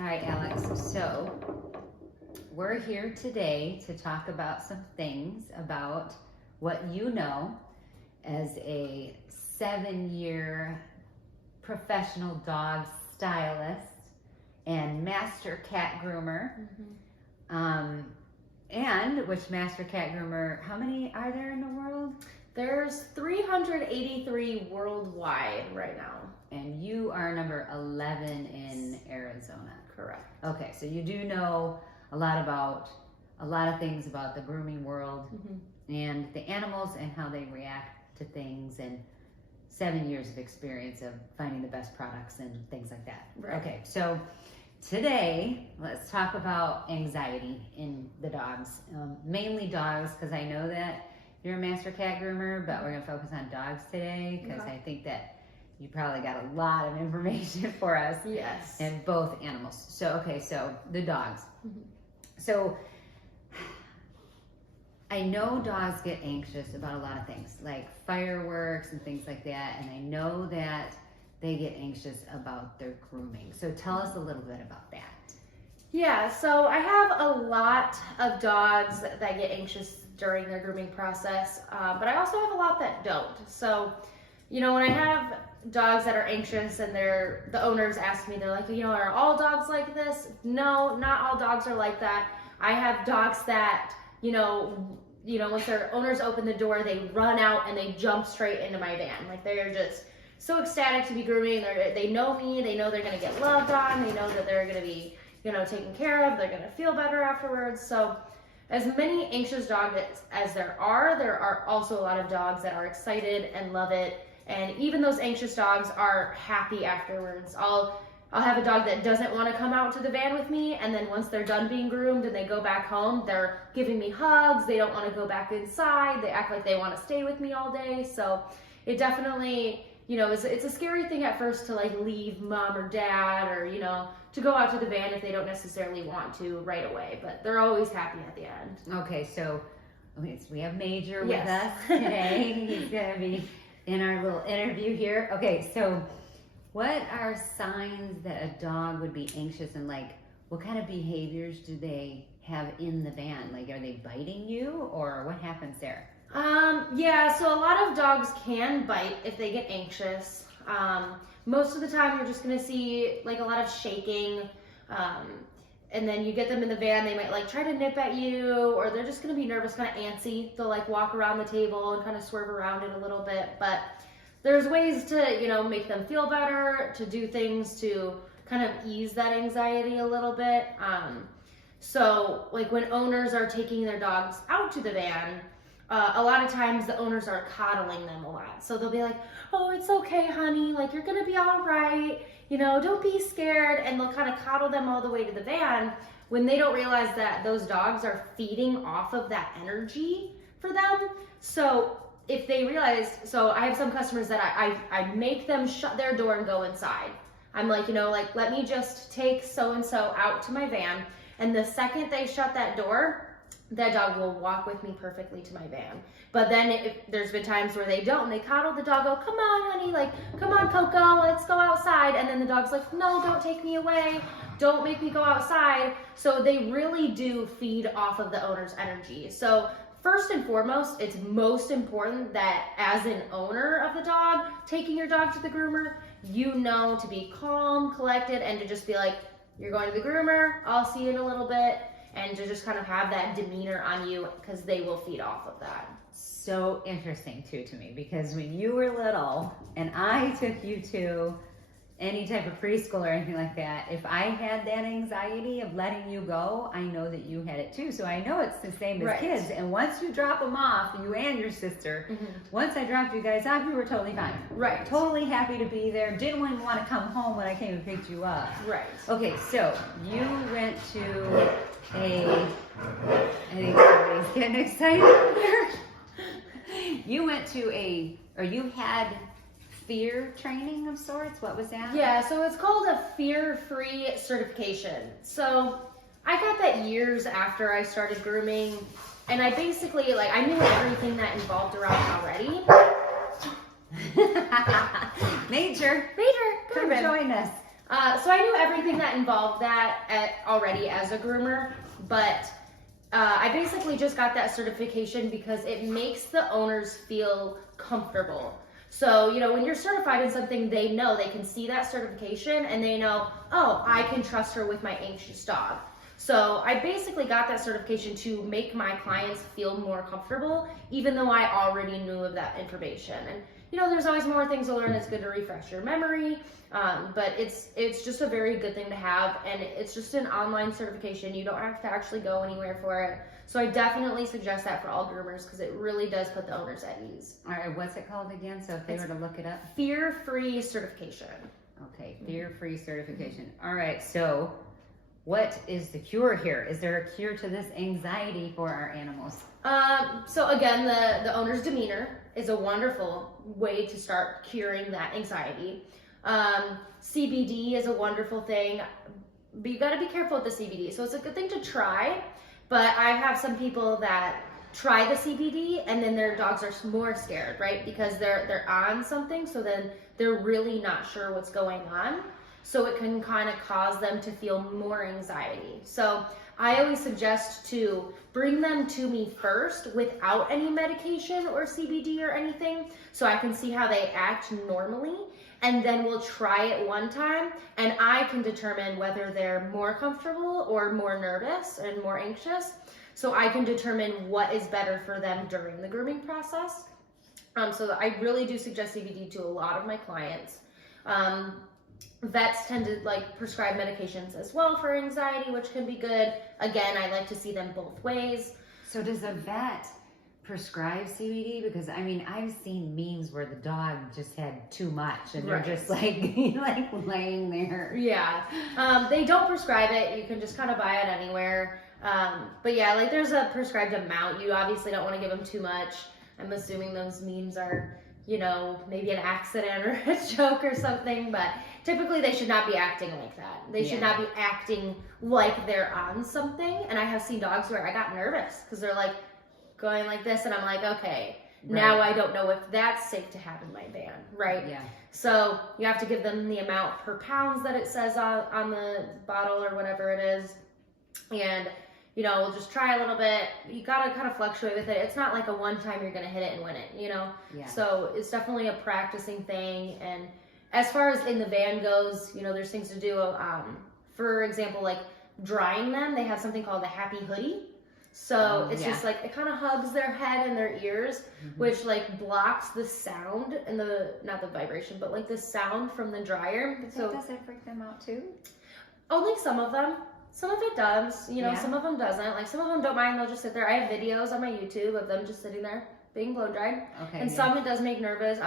All right, Alex. So we're here today to talk about some things about what you know as a 7-year professional dog stylist and master cat groomer. And which master cat groomer, how many are there in the world? There's 383 worldwide right now. And you are number 11 in Arizona. Correct. Okay, so you do know a lot of things about the grooming world and the animals and how they react to things, and 7 years of experience of finding the best products and things like that. Right. Okay, so today let's talk about anxiety in the dogs, mainly dogs, because I know that you're a master cat groomer, but we're going to focus on dogs today because I think that you probably got a lot of information for us. Yes. And both animals. So, okay, so the dogs. So, I know dogs get anxious about a lot of things, like fireworks and things like that. And I know that they get anxious about their grooming. So, tell us a little bit about that. Yeah, so I have a lot of dogs that get anxious during their grooming process, but I also have a lot that don't. So, you know, when I have dogs that are anxious and the owners ask me, they're like, you know, are all dogs like this? No, not all dogs are like that. I have dogs that, you know, once their owners open the door, they run out and they jump straight into my van. Like, they're just so ecstatic to be grooming. They know me. They know they're going to get loved on. They know that they're going to be, you know, taken care of. They're going to feel better afterwards. So as many anxious dogs as there are also a lot of dogs that are excited and love it. And even those anxious dogs are happy afterwards. I'll have a dog that doesn't want to come out to the van with me, and then once they're done being groomed and they go back home, they're giving me hugs. They don't want to go back inside. They act like they want to stay with me all day. So it definitely, you know, it's a scary thing at first to like leave mom or dad, or, you know, to go out to the van if they don't necessarily want to right away. But they're always happy at the end. Okay, so we have Major with us today. He's going to be in our little interview here. Okay, so what are signs that a dog would be anxious, and like what kind of behaviors do they have in the van? Like, are they biting you, or what happens there? Yeah, so a lot of dogs can bite if they get anxious. Most of the time you're just gonna see like a lot of shaking, and then you get them in the van, they might like try to nip at you, or they're just gonna be nervous, kind of antsy. They'll like walk around the table and kind of swerve around it a little bit, but there's ways to, you know, make them feel better, to do things to kind of ease that anxiety a little bit. So like when owners are taking their dogs out to the van, a lot of times the owners are coddling them a lot. So they'll be like, oh, it's okay, honey. Like, you're gonna be all right. You know, don't be scared. And they'll kind of coddle them all the way to the van when they don't realize that those dogs are feeding off of that energy for them. So if they realize, so I have some customers that I make them shut their door and go inside. I'm like, you know, like, let me just take so-and-so out to my van. And the second they shut that door, that dog will walk with me perfectly to my van. But then if there's been times where they don't, and they coddle the dog, go, come on, honey, like, come on, Coco, let's go outside. And then the dog's like, no, don't take me away. Don't make me go outside. So they really do feed off of the owner's energy. So first and foremost, it's most important that as an owner of the dog, taking your dog to the groomer, you know to be calm, collected, and to just be like, you're going to the groomer, I'll see you in a little bit, and to just kind of have that demeanor on you, because they will feed off of that. So interesting too to me, because when you were little and I took you to any type of preschool or anything like that, if I had that anxiety of letting you go, I know that you had it too. So I know it's the same as kids. And once you drop them off, you and your sister, once I dropped you guys off, you were totally fine. Right. Totally happy to be there. Didn't even want to come home when I came and picked you up. Right. Okay, so you went to I think everybody's getting excited here. You went to you had fear training of sorts? What was that? Yeah, so it's called a fear-free certification. So I got that years after I started grooming, and I basically, like, I knew everything that involved around already. Major, come join us. So I knew everything that involved that already as a groomer, but I basically just got that certification because it makes the owners feel comfortable. So, when you're certified in something, they know, they can see that certification and they know, oh, I can trust her with my anxious dog. So I basically got that certification to make my clients feel more comfortable, even though I already knew of that information. And there's always more things to learn. It's good to refresh your memory, but it's just a very good thing to have, and it's just an online certification. You don't have to actually go anywhere for it. So I definitely suggest that for all groomers because it really does put the owners at ease. All right, what's it called again? So if they were to look it up. Fear-free certification. Okay, fear-free certification. All right, so what is the cure here? Is there a cure to this anxiety for our animals? So again, the owner's demeanor is a wonderful way to start curing that anxiety. CBD is a wonderful thing, but you got to be careful with the CBD. So it's a good thing to try, but I have some people that try the CBD and then their dogs are more scared, right? Because they're on something, so then they're really not sure what's going on. So it can kind of cause them to feel more anxiety. So I always suggest to bring them to me first without any medication or CBD or anything, so I can see how they act normally, and then we'll try it one time and I can determine whether they're more comfortable or more nervous and more anxious, so I can determine what is better for them during the grooming process. So I really do suggest CBD to a lot of my clients. Vets tend to prescribe medications as well for anxiety, which can be good. Again, I like to see them both ways. So does a vet prescribe CBD? Because I've seen memes where the dog just had too much and they're just laying there. Yeah. They don't prescribe it. You can just kind of buy it anywhere. But yeah, there's a prescribed amount. You obviously don't want to give them too much. I'm assuming those memes are, maybe an accident or a joke or something, but typically they should not be acting like that. They should not be acting like they're on something. And I have seen dogs where I got nervous because they're going like this, and I'm like, okay, now I don't know if that's safe to have in my van, right? Yeah. So you have to give them the amount per pounds that it says on the bottle or whatever it is. And we'll just try a little bit. You gotta kind of fluctuate with it. It's not like a one time you're gonna hit it and win it, Yeah. So it's definitely a practicing thing. And as far as in the van goes, there's things to do. For example, drying them, they have something called the happy hoodie. So it's just it kind of hugs their head and their ears, which blocks the sound and not the vibration, but the sound from the dryer. So does it freak them out too? Only some of them. Some of it does, some of them doesn't. Some of them don't mind, they'll just sit there. I have videos on my YouTube of them just sitting there being blow dried. Okay. And some it does make nervous.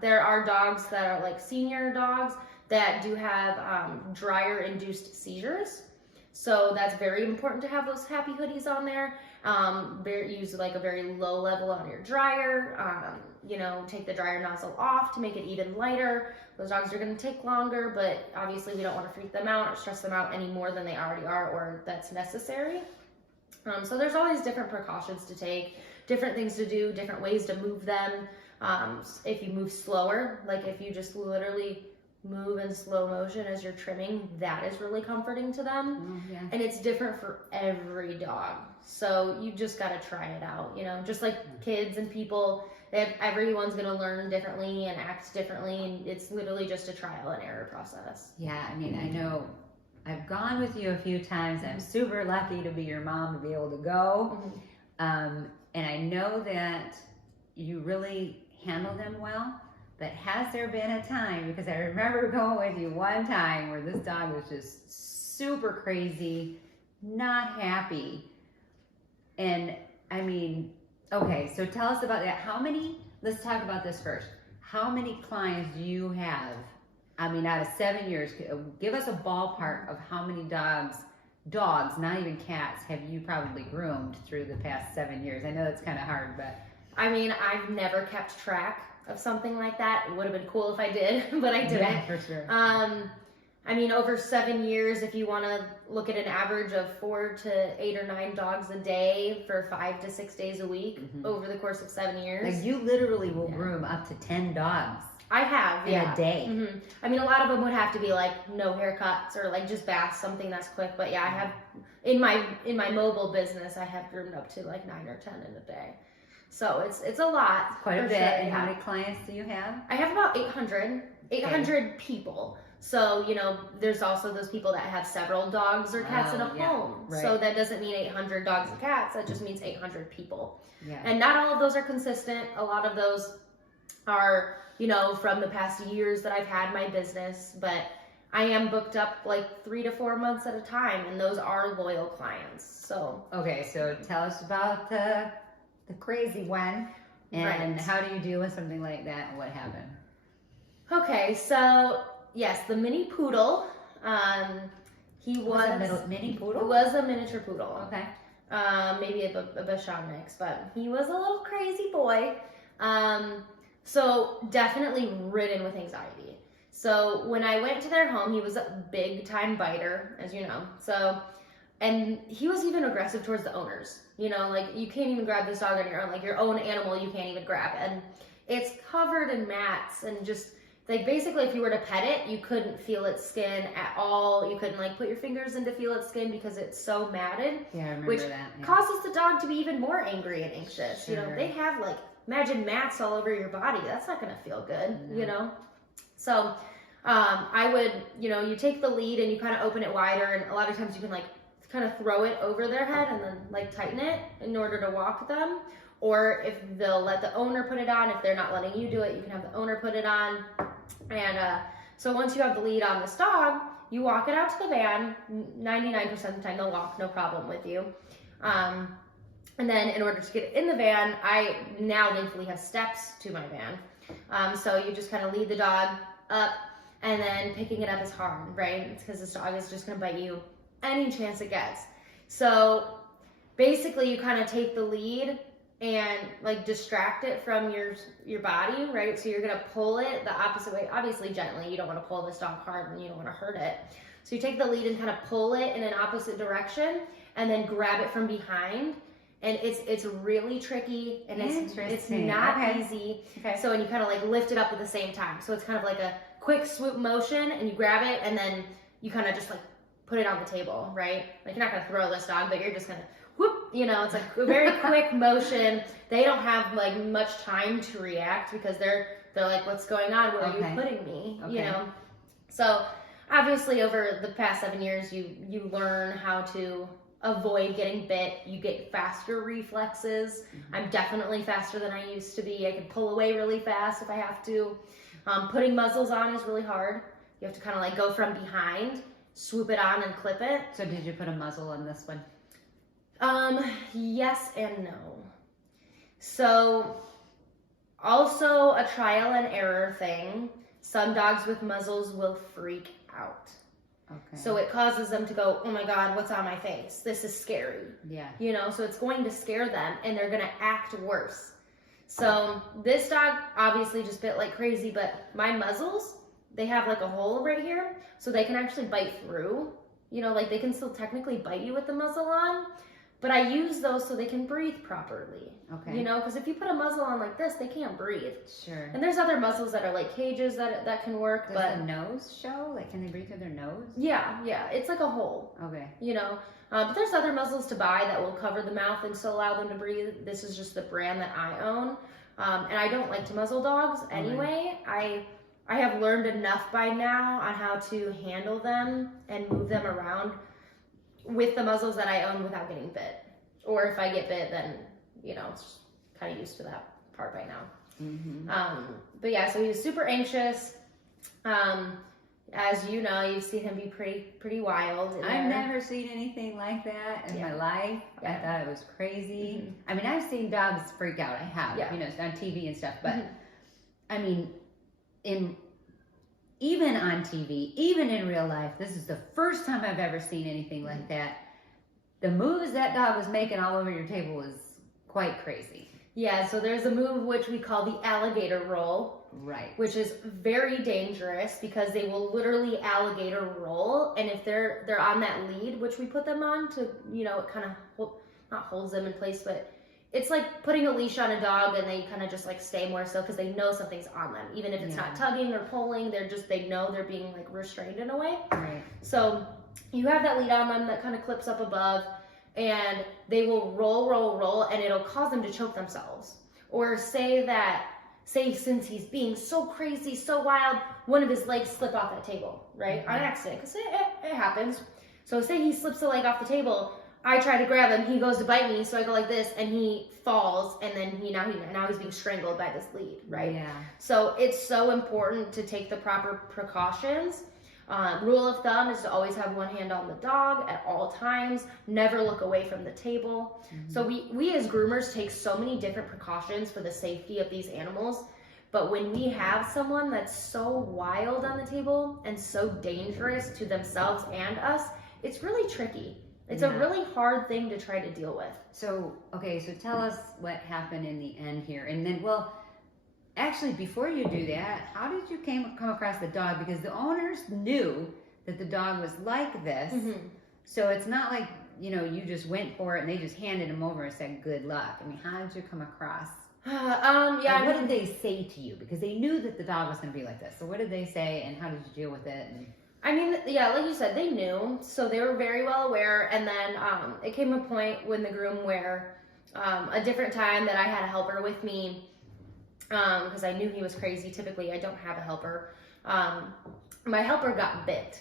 There are dogs that are senior dogs that do have dryer induced seizures. So that's very important to have those happy hoodies on there. Use a very low level on your dryer. Take the dryer nozzle off to make it even lighter. Those dogs are going to take longer, but obviously we don't want to freak them out or stress them out any more than they already are or that's necessary. So there's always different precautions to take, different things to do, different ways to move them. If you move slower, if you just literally move in slow motion as you're trimming, that is really comforting to them. Yeah. And it's different for every dog. So you just got to try it out, just like kids and people. Everyone's going to learn differently and act differently, and it's literally just a trial and error process. Yeah, I know I've gone with you a few times. I'm super lucky to be your mom to be able to go. And I know that you really handle them well, but has there been a time, because I remember going with you one time where this dog was just super crazy, not happy. And okay, so tell us about that. Let's talk about this first. How many clients do you have? Out of 7 years, give us a ballpark of how many dogs, not even cats, have you probably groomed through the past 7 years? I know that's kind of hard, but. I've never kept track of something like that. It would have been cool if I did, but I didn't. Yeah, for sure. Over 7 years, if you want to look at an average of 4 to 8 or 9 dogs a day for 5 to 6 days a week over the course of 7 years. You literally will groom up to 10 dogs. I have, in yeah. a day. Mm-hmm. I mean, a lot of them would have to be like no haircuts or like just baths, something that's quick. But yeah, I have in my mobile business, I have groomed up to like 9 or 10 in a day. So it's a lot. Quite a for bit. sure, And yeah. how many clients do you have? I have about 800 people. So, you know, there's also those people that have several dogs or cats in a home. Right. So that doesn't mean 800 dogs and cats. That just means 800 people. Yeah. And not all of those are consistent. A lot of those are, you know, from the past years that I've had my business, but I am booked up like 3 to 4 months at a time, and those are loyal clients. So Okay, so tell us about the crazy one, and Right. how do you deal with something like that, and what happened? okay, so yes, the mini poodle. He was a mini poodle? was a miniature poodle. Okay. Maybe a Bichon mix, but he was a little crazy boy. So definitely ridden with anxiety. So when I went to their home, he was a big time biter, as you know. So, and he was even aggressive towards the owners. You know, like you can't even grab this dog on your own. Like your own animal, you can't even grab. And it's covered in mats and just like basically if you were to pet it, you couldn't feel its skin at all. You couldn't like put your fingers in to feel its skin because it's so matted. Yeah, I remember Which that. Yeah. causes the dog to be even more angry and anxious. Sure. You know, they have like, imagine mats all over your body. That's not going to feel good, you know? So I would, you know, you take the lead and you kind of open it wider, and a lot of times you can like kind of throw it over their head and then like tighten it in order to walk them. Or if they'll let the owner put it on, if they're not letting you do it, you can have the owner put it on. And so once you have the lead on this dog, you walk it out to the van. 99% of the time they'll walk, no problem with you. And then in order to get in the van, I now thankfully have steps to my van. So you just kind of lead the dog up, and then picking it up is hard, right? It's because this dog is just going to bite you any chance it gets. So basically you kind of take the lead and like distract it from your body, right? So you're gonna pull it the opposite way, obviously gently. You don't want to pull this dog hard and you don't want to hurt it. So you take the lead and kind of pull it in an opposite direction and then grab it from behind. And it's really tricky and it's not easy. Okay. So and you kind of like lift it up at the same time. So it's kind of like a quick swoop motion, and you grab it and then you kind of just like put it on the table, right? Like you're not gonna throw this dog, but you're just gonna whoop, you know, it's like a very quick motion. They don't have like much time to react because they're like, what's going on? Where are you putting me? Okay. You know? So obviously over the past 7 years, you learn how to avoid getting bit. You get faster reflexes. Mm-hmm. I'm definitely faster than I used to be. I can pull away really fast if I have to. Putting muzzles on is really hard. You have to kind of like go from behind, swoop it on and clip it. So did you put a muzzle on this one? Yes and no. So also a trial and error thing. Some dogs with muzzles will freak out. Okay. So it causes them to go, oh my God, what's on my face? This is scary. Yeah. You know, so it's going to scare them and they're going to act worse. So this dog obviously just bit like crazy, but my muzzles, they have like a hole right here. So they can actually bite through, you know, like they can still technically bite you with the muzzle on. But I use those so they can breathe properly. Okay. You know, because if you put a muzzle on like this, they can't breathe. Sure. And there's other muzzles that are like cages that can work. Does the nose show? Like, can they breathe through their nose? Yeah. It's like a hole. Okay. You know, but there's other muzzles to buy that will cover the mouth and still allow them to breathe. This is just the brand that I own. And I don't like to muzzle dogs anyway. I have learned enough by now on how to handle them and move them around with the muzzles that I own without getting bit. Or if I get bit, then, you know, it's kind of used to that part by now. Mm-hmm. But yeah, so he was super anxious. As you know, you've seen him be pretty wild. I've never seen anything like that in my life. Yeah. I thought it was crazy. Mm-hmm. I mean, I've seen dogs freak out. I have, you know, on TV and stuff. But, I mean, even on TV, even in real life, this is the first time I've ever seen anything like that. The moves that dog was making all over your table was quite crazy. Yeah, so there's a move which we call the alligator roll. Right. Which is very dangerous because they will literally alligator roll. And if they're on that lead, which we put them on to, you know, it kind of not holds them in place, but it's like putting a leash on a dog and they kind of just like stay more still because they know something's on them. Even if it's not tugging or pulling, they know they're being like restrained in a way. Right. So you have that lead on them that kind of clips up above, and they will roll, and it'll cause them to choke themselves. Or say since he's being so crazy, so wild, one of his legs slip off that table, right? On accident, because it happens. So say he slips the leg off the table, I try to grab him, he goes to bite me, so I go like this, and he falls, and then now he's being strangled by this lead, right? Yeah. So it's so important to take the proper precautions. Rule of thumb is to always have one hand on the dog at all times, never look away from the table. So we as groomers take so many different precautions for the safety of these animals, but when we have someone that's so wild on the table and so dangerous to themselves and us, it's really tricky. It's a really hard thing to try to deal with. So tell us what happened in the end here. And then, actually, before you do that, how did you come across the dog? Because the owners knew that the dog was like this. So it's not like, you just went for it and they just handed him over and said, good luck. I mean, how did you come across? What did they say to you? Because they knew that the dog was going to be like this. So what did they say and how did you deal with it? I mean, yeah, like you said, they knew, so they were very well aware. And then it came a point when the groom where a different time that I had a helper with me, because I knew he was crazy. Typically, I don't have a helper. My helper got bit.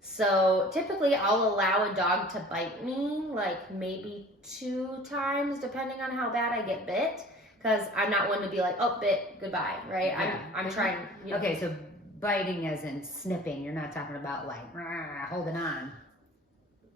So typically, I'll allow a dog to bite me like maybe 2 times, depending on how bad I get bit, because I'm not one to be like, oh, bit, goodbye, right? Yeah. I'm trying. Okay, so biting as in snipping. You're not talking about like holding on.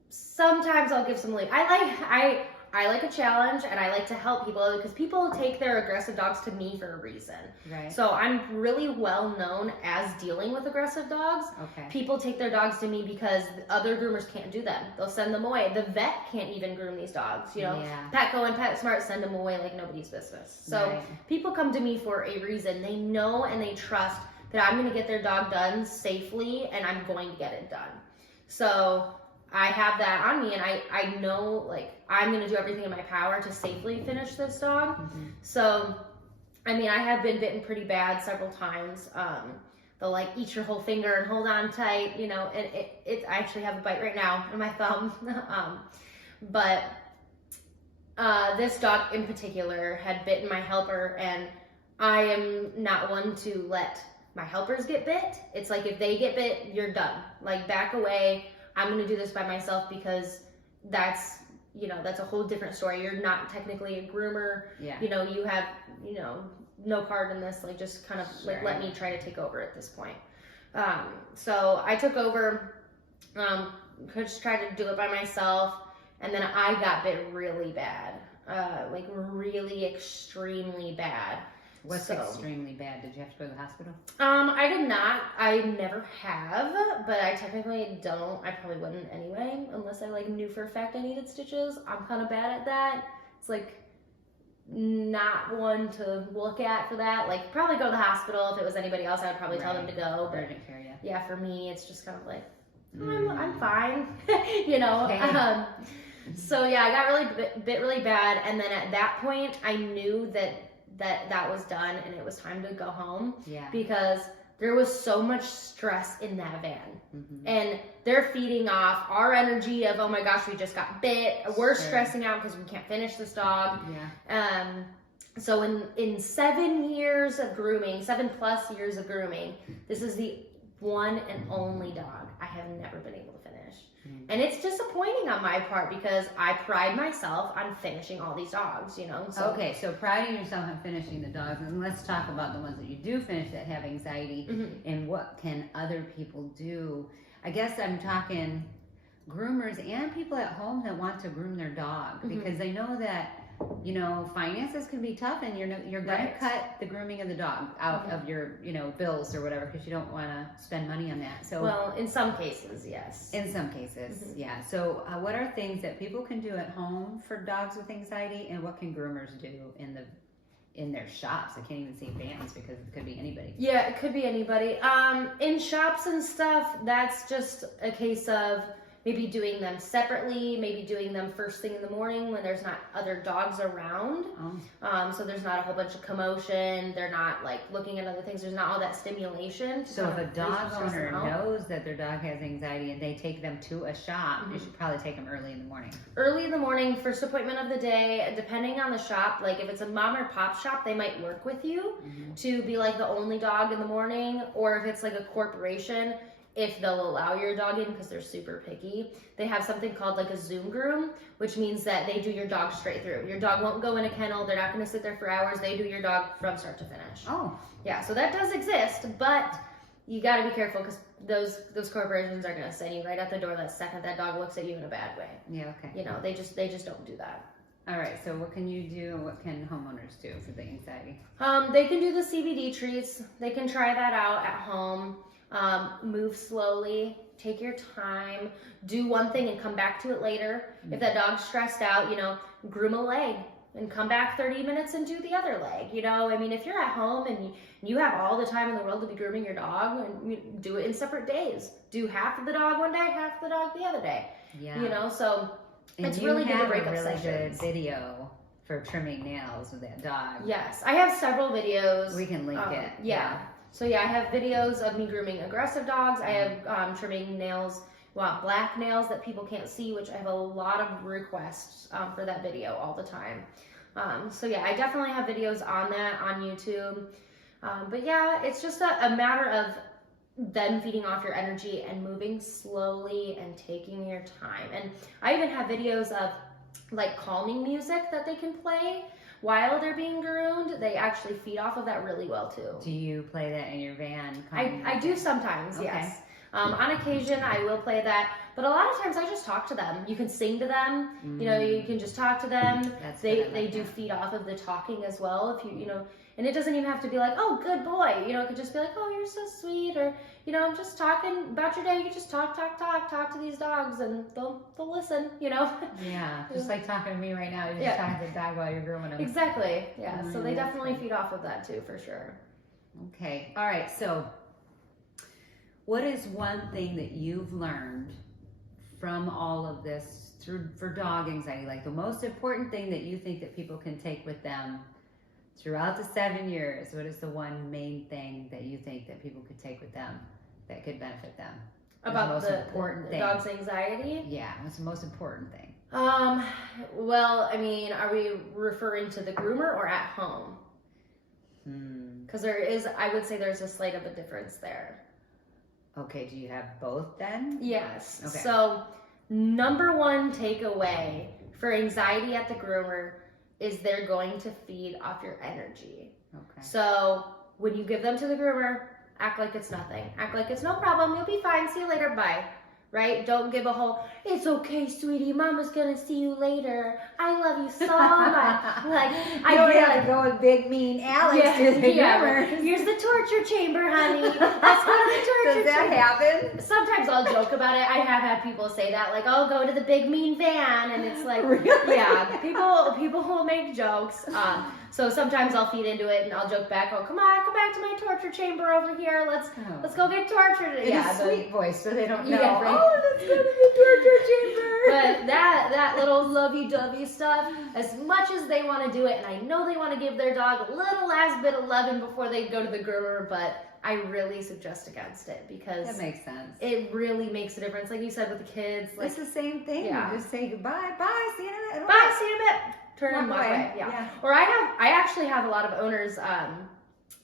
Sometimes I'll give some lead. I like a challenge, and I like to help people because people take their aggressive dogs to me for a reason. Right. So I'm really well known as dealing with aggressive dogs. Okay. People take their dogs to me because other groomers can't do them. They'll send them away. The vet can't even groom these dogs. Yeah. Petco and PetSmart send them away like nobody's business. So people come to me for a reason. They know and they trust that I'm going to get their dog done safely, and I'm going to get it done. So I have that on me, and I know, like, I'm going to do everything in my power to safely finish this dog. So, I mean, I have been bitten pretty bad several times. They'll, like, eat your whole finger and hold on tight, and I actually have a bite right now on my thumb. But this dog in particular had bitten my helper, and I am not one to let my helpers get bit. It's like if they get bit, you're done. Like, back away. I'm going to do this by myself because that's a whole different story. You're not technically a groomer. Yeah. You have, no part in this. Like, just kind of like let me try to take over at this point. So I took over, just tried to do it by myself. And then I got bit really bad, like really extremely bad. What's extremely bad? Did you have to go to the hospital? I did not. I never have, but I technically don't. I probably wouldn't anyway, unless I like knew for a fact I needed stitches. I'm kind of bad at that. It's like not one to look at for that. Like, probably go to the hospital. If it was anybody else, I would probably tell them to go. But urgent care, yeah, for me, it's just kind of like I'm fine, Okay. So yeah, I got really bit really bad, and then at that point, I knew that was done and it was time to go home. Yeah. Because there was so much stress in that van. And they're feeding off our energy of, oh my gosh, we just got bit. We're stressing out because we can't finish this dog. Yeah. So in 7 years of grooming, 7+ years of grooming, this is the one and only dog I have never been able to finish. And it's disappointing on my part because I pride myself on finishing all these dogs, So. Okay, so priding yourself on finishing the dogs, and let's talk about the ones that you do finish that have anxiety, and what can other people do. I guess I'm talking groomers and people at home that want to groom their dog, because they know that, finances can be tough, and you're going to cut the grooming of the dog out of your, bills or whatever, because you don't want to spend money on that. So, well, in some cases, yes. In some cases, yeah. So what are things that people can do at home for dogs with anxiety, and what can groomers do in their shops? I can't even say vans because it could be anybody. Yeah, it could be anybody. In shops and stuff, that's just a case of maybe doing them separately, maybe doing them first thing in the morning when there's not other dogs around. So there's not a whole bunch of commotion. They're not like looking at other things. There's not all that stimulation. So if a dog owner knows that their dog has anxiety and they take them to a shop, you should probably take them early in the morning. Early in the morning, first appointment of the day, depending on the shop. Like if it's a mom or pop shop, they might work with you to be like the only dog in the morning. Or if it's like a corporation, if they'll allow your dog in because they're super picky, they have something called like a Zoom groom, which means that they do your dog straight through. Your dog won't go in a kennel. They're not going to sit there for hours. They do your dog from start to finish. Oh. Yeah, so that does exist, but you got to be careful because those corporations are going to send you right out the door that second that dog looks at you in a bad way. Yeah, okay. You know, they just don't do that. All right, so what can you do? What can homeowners do for the anxiety? They can do the CBD treats. They can try that out at home. Move slowly, take your time, do one thing and come back to it later. If that dog's stressed out, you know, groom a leg and come back 30 minutes and do the other leg. You know, I mean, if you're at home and you have all the time in the world to be grooming your dog, and you do it in separate days. Do half of the dog one day, half of the dog the other day. Yeah. You know, so it's really good to break up sessions. You have a really good video for trimming nails with that dog. Yes, I have several videos. We can link it. Yeah. So yeah, I have videos of me grooming aggressive dogs. I have trimming nails, black nails that people can't see, which I have a lot of requests for that video all the time. So yeah, I definitely have videos on that on YouTube. But yeah, it's just a matter of them feeding off your energy and moving slowly and taking your time. And I even have videos of like calming music that they can play while they're being groomed. They actually feed off of that really well too. Do you play that in your van? I do sometimes, okay. Yes. On occasion, I will play that, but a lot of times I just talk to them. You can sing to them, you know, you can just talk to them. They do feed off of the talking as well. If you know, and it doesn't even have to be like, oh, good boy. You know, it could just be like, oh, you're so sweet, or you know, I'm just talking about your day. You can just talk to these dogs, and they'll listen. You know. Yeah, just like talking to me right now. You're just talking to the dog while you're grooming them. Exactly. Yeah. So they definitely feed off of that too, for sure. Okay. All right. So, what is one thing that you've learned from all of this for dog anxiety? Like the most important thing that you think that people can take with them throughout the 7 years, what is the one main thing that you think that people could take with them that could benefit them? About the most important thing? Dog's anxiety? Yeah, what's the most important thing? Well, I mean, are we referring to the groomer or at home? Because I would say there's a slight of a difference there. Okay, do you have both then? Yes. Okay. So, number one takeaway for anxiety at the groomer is they're going to feed off your energy. Okay. So when you give them to the groomer, act like it's nothing. Act like it's no problem. You'll be fine. See you later. Bye. Right? Don't give a whole, it's okay, sweetie. Mama's going to see you later. I love you so much. Like, I don't have to go with big, mean Alex to the groomer. Here's the torture chamber, honey. Let's go to the torture chamber. Does that happen? Sometimes I'll joke about it. I have had people say that, like, oh, go to the big, mean van. And it's like, really? Yeah, people will make jokes. So sometimes I'll feed into it and I'll joke back, oh, come back to my torture chamber over here. Let's go get tortured. In a sweet voice so they don't know. Yeah, right. Oh, let's go to the torture chamber. But that little lovey-dovey stuff, as much as they want to do it, and I know they want to give their dog a little last bit of loving before they go to the groomer, but I really suggest against it because that makes sense. It really makes a difference. Like you said with the kids. Like, it's the same thing. Yeah. You just say goodbye, bye, see you in a minute. Bye, see you in a bit. Turn and walk away. Yeah. Or I actually have a lot of owners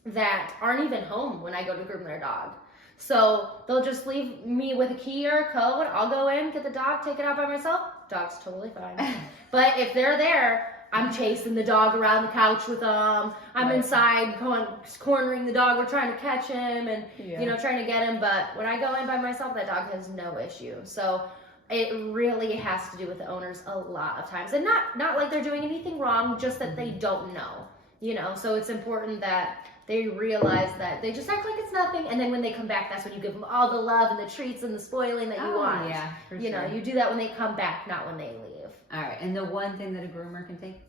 that aren't even home when I go to groom their dog. So they'll just leave me with a key or a code. I'll go in, get the dog, take it out by myself. Dog's totally fine. But if they're there, I'm chasing the dog around the couch with them. I'm inside cornering the dog. We're trying to catch him and trying to get him. But when I go in by myself, that dog has no issue. So it really has to do with the owners a lot of times. And not like they're doing anything wrong, just that they don't know. So it's important that they realize that they just act like it's nothing, and then when they come back, that's when you give them all the love and the treats and the spoiling that you want. Yeah, for sure. You do that when they come back, not when they leave. All right, and the one thing that a groomer can take?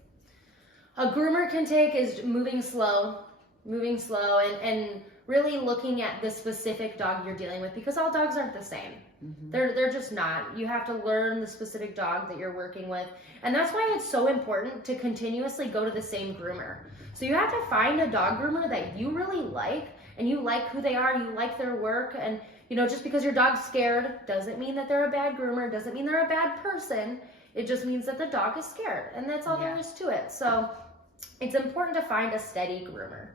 A groomer can take is moving slow, and really looking at the specific dog you're dealing with, because all dogs aren't the same. They're just not. You have to learn the specific dog that you're working with. And that's why it's so important to continuously go to the same groomer. So you have to find a dog groomer that you really like, and you like who they are, you like their work. And just because your dog's scared doesn't mean that they're a bad groomer, doesn't mean they're a bad person. It just means that the dog is scared, and that's all there is to it. So it's important to find a steady groomer.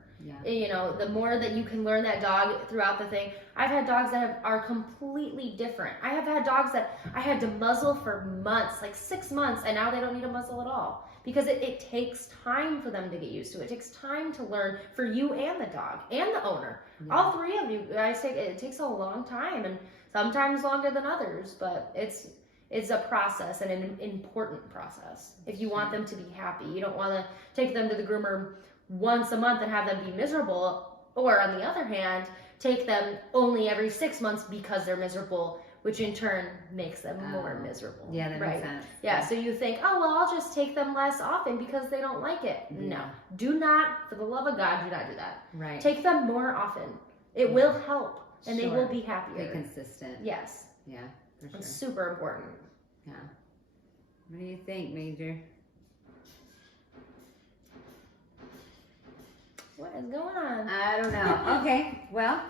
The more that you can learn that dog throughout the thing. I've had dogs that are completely different. I have had dogs that I had to muzzle for months, like 6 months, and now they don't need a muzzle at all, because it takes time for them to get used to it. It takes time to learn, for you and the dog and the owner. All three of you guys, it takes a long time, and sometimes longer than others, but it's a process, and an important process. If you want them to be happy, you don't want to take them to the groomer once a month and have them be miserable, or on the other hand, take them only every 6 months because they're miserable, which in turn makes them more miserable. Yeah, that makes sense. Yeah, so you think, oh, well, I'll just take them less often because they don't like it. No, do not, for the love of God, do not do that. Right. Take them more often. It will help, and they will be happier. Be consistent. Yes. Yeah, for sure. It's super important. Yeah. What do you think, Major? What is going on? I don't know. Okay, well,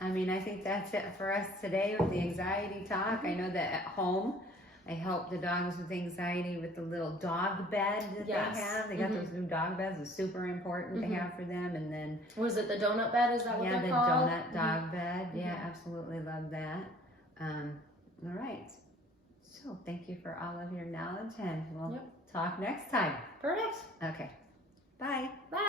I think that's it for us today with the anxiety talk. I know that at home, I help the dogs with anxiety with the little dog bed that they have. They got those new dog beds. It's super important to have for them. And then, was it the donut bed? Is that what they're called? Yeah, the donut dog bed. Yeah, absolutely love that. All right. So thank you for all of your knowledge, and we'll talk next time. Perfect. Okay. Bye. Bye.